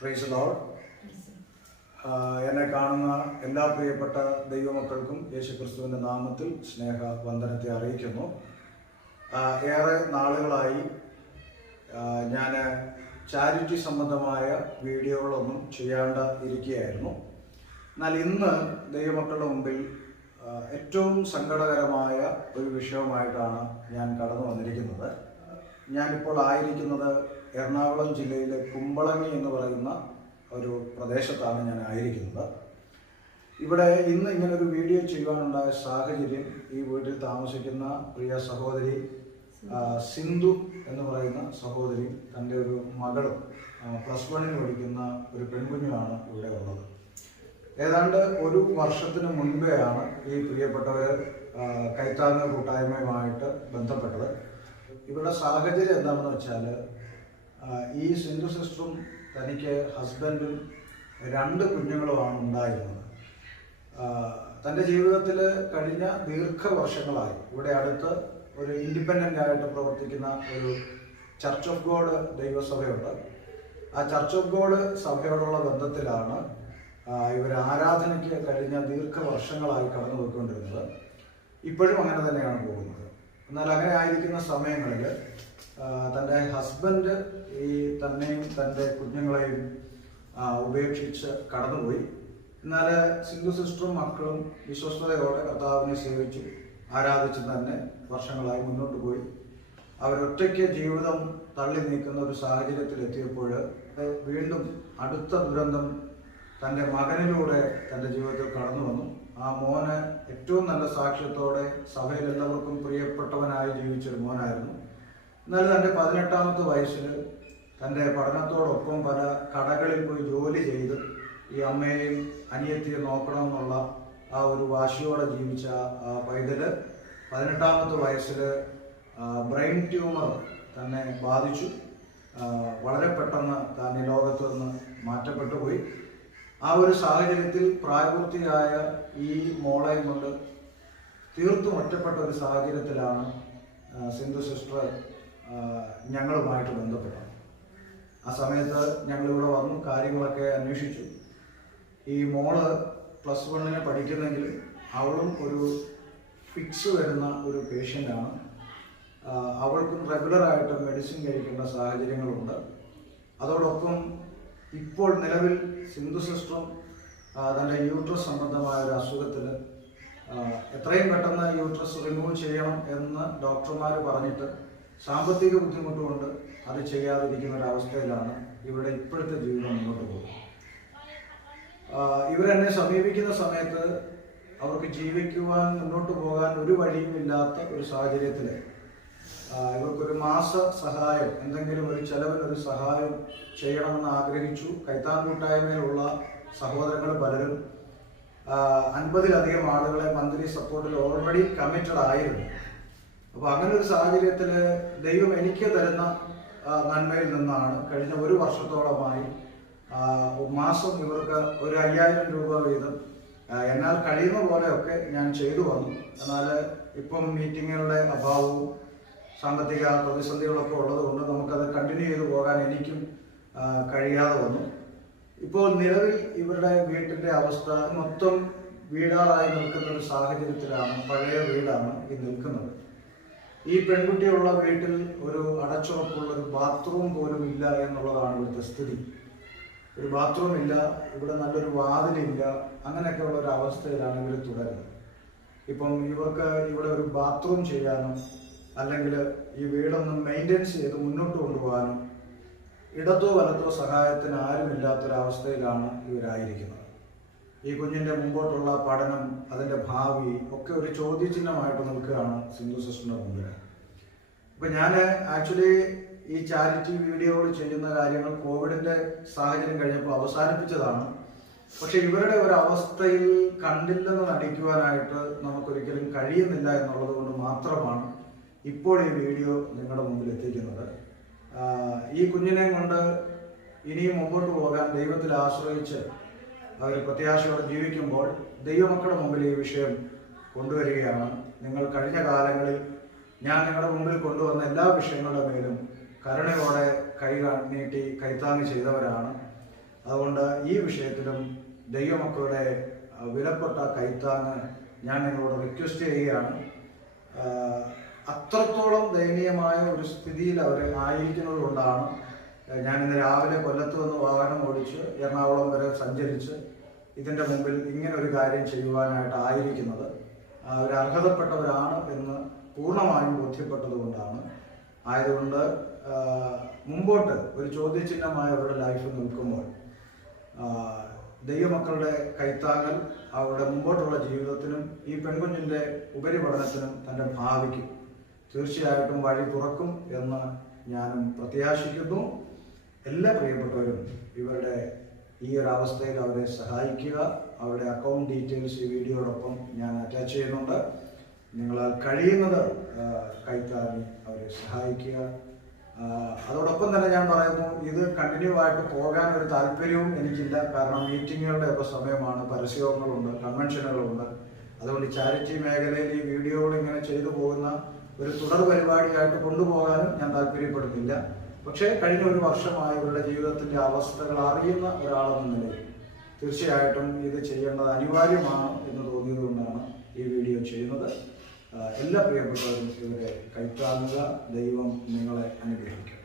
Praise the Lord. എന്നെ കാണുന്ന എല്ലാ പ്രിയപ്പെട്ട ദൈവമക്കൾക്കും യേശുക്രിസ്തുവിൻ്റെ നാമത്തിൽ സ്നേഹ വന്ദനത്തെ അറിയിക്കുന്നു. ഏറെ നാളുകളായി ഞാൻ ചാരിറ്റി സംബന്ധമായ വീഡിയോകളൊന്നും ചെയ്യാണ്ട് ഇരിക്കുകയായിരുന്നു. എന്നാൽ ഇന്ന് ദൈവമക്കളുടെ മുമ്പിൽ ഏറ്റവും സങ്കടകരമായ ഒരു വിഷയവുമായിട്ടാണ് ഞാൻ കടന്നു വന്നിരിക്കുന്നത്. ഞാനിപ്പോൾ ആയിരിക്കുന്നത് എറണാകുളം ജില്ലയിലെ കുമ്പളങ്ങി എന്ന് പറയുന്ന ഒരു പ്രദേശത്താണ് ഞാൻ ആയിരിക്കുന്നത്. ഇവിടെ ഇന്ന് ഇങ്ങനൊരു വീഡിയോ ചെയ്യുവാനുണ്ടായ സാഹചര്യം, ഈ വീട്ടിൽ താമസിക്കുന്ന പ്രിയ സഹോദരി സിന്ധു എന്ന് പറയുന്ന സഹോദരി തൻ്റെ ഒരു മകളും +1 പഠിക്കുന്ന ഒരു പെൺകുഞ്ഞുമാണ് ഇവിടെ ഉള്ളത്. ഏതാണ്ട് ഒരു വർഷത്തിന് മുൻപെയാണ് ഈ പ്രിയപ്പെട്ടവർ കൈത്താങ്ങ് കൂട്ടായ്മയുമായിട്ട് ബന്ധപ്പെട്ടത്. ഇവരുടെ സാഹചര്യം എന്താണെന്ന് വെച്ചാൽ, ഈ സിന്ധു സിസ്റ്ററും തനിക്ക് ഹസ്ബൻഡും 2 കുഞ്ഞുങ്ങളുമാണ് ഉണ്ടായിരുന്നത്. തൻ്റെ ജീവിതത്തിൽ കഴിഞ്ഞ ദീർഘവർഷങ്ങളായി ഇവിടെ അടുത്ത് ഒരു ഇൻഡിപെൻഡൻ്റ് ആയിട്ട് പ്രവർത്തിക്കുന്ന ഒരു ചർച്ച് ഓഫ് ഗോഡ് ദൈവസഭയുണ്ട്. ആ ചർച്ച് ഓഫ് ഗോഡ് സഭയോടുള്ള ബന്ധത്തിലാണ് ഇവർ ആരാധനയ്ക്ക് കഴിഞ്ഞ ദീർഘവർഷങ്ങളായി കടന്നു പോയിക്കൊണ്ടിരുന്നത്. ഇപ്പോഴും അങ്ങനെ തന്നെയാണ് പോകുന്നത്. എന്നാൽ അങ്ങനെ ആയിരിക്കുന്ന സമയങ്ങളിൽ തൻ്റെ ഹസ്ബൻഡ് ഈ തന്നെയും തൻ്റെ കുഞ്ഞുങ്ങളെയും ഉപേക്ഷിച്ച് കടന്നുപോയി. എന്നാൽ സിന്ധു സിസ്റ്ററും മക്കളും വിശ്വസ്തയോടെ കർത്താവിനെ സേവിച്ചു ആരാധിച്ച് തന്നെ വർഷങ്ങളായി മുന്നോട്ട് പോയി. അവരൊറ്റയ്ക്ക് ജീവിതം തള്ളി നീക്കുന്ന ഒരു സാഹചര്യത്തിലെത്തിയപ്പോൾ വീണ്ടും അടുത്ത ദുരന്തം തൻ്റെ മകനിലൂടെ തൻ്റെ ജീവിതത്തിൽ കടന്നു വന്നു. ആ മോന് ഏറ്റവും നല്ല സാക്ഷ്യത്തോടെ സഭയിൽ എല്ലാവർക്കും പ്രിയപ്പെട്ടവനായി ജീവിച്ചൊരു മോനായിരുന്നു. എന്നാൽ തൻ്റെ 18ാമത്തെ വയസ്സിൽ തൻ്റെ പഠനത്തോടൊപ്പം പല കടകളിൽ പോയി ജോലി ചെയ്ത് ഈ അമ്മയെയും അനിയത്തിയെ നോക്കണമെന്നുള്ള ആ ഒരു വാശിയോടെ ജീവിച്ച ആ പൈതല് 18ാമത്തെ വയസ്സിൽ ബ്രെയിൻ ട്യൂമർ തന്നെ ബാധിച്ചു. വളരെ പെട്ടെന്ന് താൻ ഈ ലോകത്ത് നിന്ന് മാറ്റപ്പെട്ടു പോയി. ആ ഒരു സാഹചര്യത്തിൽ പ്രായപൂർത്തിയായ ഈ മോളെയും കൊണ്ട് തീർത്തും ഒറ്റപ്പെട്ട ഒരു സാഹചര്യത്തിലാണ് സിന്ധു സിസ്റ്റർ ഞങ്ങളുമായിട്ട് ബന്ധപ്പെട്ടത്. ആ സമയത്ത് ഞങ്ങളിവിടെ വന്നു കാര്യങ്ങളൊക്കെ അന്വേഷിച്ചു. ഈ മോള് +1 പഠിക്കുന്നെങ്കിൽ അവളും ഒരു ഫിക്സ് വരുന്ന ഒരു പേഷ്യൻ്റാണ്. അവൾക്കും റെഗുലറായിട്ട് മെഡിസിൻ കഴിക്കേണ്ട സാഹചര്യങ്ങളുണ്ട്. അതോടൊപ്പം ഇപ്പോൾ നിലവിൽ സിന്ധു സിസ്റ്ററും തൻ്റെ യൂട്രസ് സംബന്ധമായ ഒരു അസുഖത്തിൽ എത്രയും പെട്ടെന്ന് യൂട്രസ് റിമൂവ് ചെയ്യണം എന്ന് ഡോക്ടർമാർ പറഞ്ഞിട്ട് സാമ്പത്തിക ബുദ്ധിമുട്ട് കൊണ്ട് അത് ചെയ്യാതിരിക്കുന്ന ഒരവസ്ഥയിലാണ് ഇവരുടെ ഇപ്പോഴത്തെ ജീവിതം മുന്നോട്ട് പോകുന്നത്. ഇവരെന്നെ സമീപിക്കുന്ന സമയത്ത് അവർക്ക് ജീവിക്കുവാൻ മുന്നോട്ട് പോകാൻ ഒരു വഴിയുമില്ലാത്ത ഒരു സാഹചര്യത്തിൽ ഇവർക്കൊരു മാസ സഹായം, എന്തെങ്കിലും ഒരു ചെലവിനൊരു സഹായം ചെയ്യണമെന്ന് ആഗ്രഹിച്ചു. കൈത്താൻ കൂട്ടായ്മയിലുള്ള സഹോദരങ്ങൾ പലരും 50-ലധികം ആളുകളെ മന്ത്ലി സപ്പോർട്ടിൽ ഓൾറെഡി കമ്മിറ്റഡ് ആയിരുന്നു. അപ്പോൾ അങ്ങനെ ഒരു സാഹചര്യത്തിൽ ദൈവം എനിക്ക് തരുന്ന നന്മയിൽ നിന്നാണ് കഴിഞ്ഞ ഒരു വർഷത്തോളമായി മാസം ഇവർക്ക് ഒരു 5000 രൂപ വീതം എന്നാൽ കഴിയുന്ന പോലെയൊക്കെ ഞാൻ ചെയ്തു വന്നു. എന്നാൽ ഇപ്പം മീറ്റിങ്ങുകളുടെ അഭാവവും സാമ്പത്തിക പ്രതിസന്ധികളൊക്കെ ഉള്ളതുകൊണ്ട് നമുക്കത് കണ്ടിന്യൂ ചെയ്തു പോകാൻ എനിക്കും കഴിയാതെ വന്നു. ഇപ്പോൾ നിലവിൽ ഇവരുടെ വീട്ടിൻ്റെ അവസ്ഥ മൊത്തം വീടാറായി നിൽക്കുന്ന ഒരു സാഹചര്യത്തിലാണ്. പഴയ വീടാണ് ഈ നിൽക്കുന്നത്. ഈ പെൺകുട്ടിയുള്ള വീട്ടിൽ ഒരു അടച്ചുറപ്പുള്ള ഒരു ബാത്റൂം പോലും ഇല്ല എന്നുള്ളതാണ് ഇവിടുത്തെ സ്ഥിതി. ഒരു ബാത്റൂം ഇല്ല, ഇവിടെ നല്ലൊരു വാതിലില്ല, അങ്ങനെയൊക്കെയുള്ള ഒരു അവസ്ഥയിലാണ് ഇവർ തുടരുന്നത്. ഇപ്പം ഇവർക്ക് ഇവിടെ ഒരു ബാത്റൂം ചെയ്യാനും അല്ലെങ്കിൽ ഈ വീടൊന്ന് മെയിൻ്റെനൻസ് ചെയ്ത് മുന്നോട്ട് കൊണ്ടുപോകാനും ഇടത്തോ വലത്തോ സഹായത്തിന് ആരുമില്ലാത്തൊരവസ്ഥയിലാണ് ഇവരായിരിക്കുന്നത്. ഈ കുഞ്ഞിൻ്റെ മുമ്പോട്ടുള്ള പഠനം, അതിൻ്റെ ഭാവി ഒക്കെ ഒരു ചോദ്യചിഹ്നമായിട്ട് നിൽക്കുകയാണ് സിന്ധു സിസ്റ്ററിൻ്റെ മുമ്പിൽ. ഇപ്പം ഞാൻ ആക്ച്വലി ഈ ചാരിറ്റി വീഡിയോകൾ ചെയ്യുന്ന കാര്യങ്ങൾ കോവിഡിൻ്റെ സാഹചര്യം കഴിഞ്ഞപ്പോൾ അവസാനിപ്പിച്ചതാണ്. പക്ഷെ ഇവരുടെ ഒരു അവസ്ഥയിൽ കണ്ടില്ലെന്ന് നടിക്കുവാനായിട്ട് നമുക്കൊരിക്കലും കഴിയുന്നില്ല എന്നുള്ളത് കൊണ്ട് മാത്രമാണ് ഇപ്പോൾ ഈ വീഡിയോ നിങ്ങളുടെ മുമ്പിൽ എത്തിക്കുന്നത്. ഈ കുഞ്ഞിനെ കൊണ്ട് ഇനിയും മുമ്പോട്ട് പോകാൻ ദൈവത്തിൽ ആശ്രയിച്ച് അവർ പ്രത്യാശയോടെ ജീവിക്കുമ്പോൾ ദൈവമക്കളുടെ മുമ്പിൽ ഈ വിഷയം കൊണ്ടുവരികയാണ്. നിങ്ങൾ കഴിഞ്ഞ കാലങ്ങളിൽ ഞാൻ നിങ്ങളുടെ മുമ്പിൽ കൊണ്ടുവന്ന എല്ലാ വിഷയങ്ങളുടെ മേലും കരുണയോടെ കൈ നീട്ടി കൈത്താങ്ങ് ചെയ്തവരാണ്. അതുകൊണ്ട് ഈ വിഷയത്തിലും ദൈവമക്കളുടെ വിലപ്പെട്ട കൈത്താങ്ങ് ഞാൻ നിങ്ങളോട് റിക്വസ്റ്റ് ചെയ്യുകയാണ്. അത്രത്തോളം ദയനീയമായ ഒരു സ്ഥിതിയിൽ അവർ ആയിരിക്കുന്നത് കൊണ്ടാണ് ഞാൻ ഇന്ന് രാവിലെ കൊല്ലത്ത് നിന്ന് വാഹനം ഓടിച്ച് എറണാകുളം വരെ സഞ്ചരിച്ച് ഇതിൻ്റെ മുമ്പിൽ ഇങ്ങനെ ഒരു കാര്യം ചെയ്യുവാനായിട്ട് ആയിരിക്കുന്നത്. അവർ അർഹതപ്പെട്ടവരാണ് എന്ന് പൂർണ്ണമായും ബോധ്യപ്പെട്ടതുകൊണ്ടാണ്. ആയതുകൊണ്ട് മുമ്പോട്ട് ഒരു ചോദ്യചിഹ്നമായ അവരുടെ ലൈഫ് നിൽക്കുമ്പോൾ ദൈവമക്കളുടെ കൈത്താങ്ങൽ അവരുടെ മുമ്പോട്ടുള്ള ജീവിതത്തിനും ഈ പെൺകുഞ്ഞിൻ്റെ ഉപരിപഠനത്തിനും തൻ്റെ ഭാവിക്കും തീർച്ചയായിട്ടും വഴി തുറക്കും എന്ന് ഞാനും പ്രത്യാശിക്കുന്നു. എല്ലാ പ്രിയപ്പെട്ടവരും ഇവരുടെ ഈ ഒരു അവസ്ഥയിൽ അവരെ സഹായിക്കുക. അവരുടെ അക്കൗണ്ട് ഡീറ്റെയിൽസ് ഈ വീഡിയോടൊപ്പം ഞാൻ അറ്റാച്ച് ചെയ്യുന്നുണ്ട്. നിങ്ങളാൽ കഴിയുന്നത് കൈത്താങ്ങി അവരെ സഹായിക്കുക. അതോടൊപ്പം തന്നെ ഞാൻ പറയുന്നു, ഇത് കണ്ടിന്യൂ ആയിട്ട് പോകാൻ ഒരു താല്പര്യവും എനിക്കില്ല. കാരണം മീറ്റിങ്ങുകളുടെ ഒക്കെ സമയമാണ്, പരസ്യങ്ങളുണ്ട്, കൺവെൻഷനുകളുണ്ട്. അതുകൊണ്ട് ചാരിറ്റി മേഖലയിൽ ഈ വീഡിയോകൾ ഇങ്ങനെ ചെയ്തു പോകുന്ന ഒരു തുടർ പരിപാടിയായിട്ട് കൊണ്ടുപോകാനും ഞാൻ താല്പര്യപ്പെടുന്നില്ല. പക്ഷേ കഴിഞ്ഞ ഒരു വർഷമായി ഇവരുടെ ജീവിതത്തിൻ്റെ അവസ്ഥകൾ അറിയുന്ന ഒരാളെന്ന നിലയിൽ തീർച്ചയായിട്ടും ഇത് ചെയ്യേണ്ടത് അനിവാര്യമാണ് എന്ന് തോന്നിയതുകൊണ്ടാണ് ഈ വീഡിയോ ചെയ്യുന്നത്. എല്ലാ പ്രിയപ്പെട്ടവരും ഇവരെ കൈത്താങ്ങുക. ദൈവം നിങ്ങളെ അനുഗ്രഹിക്കും.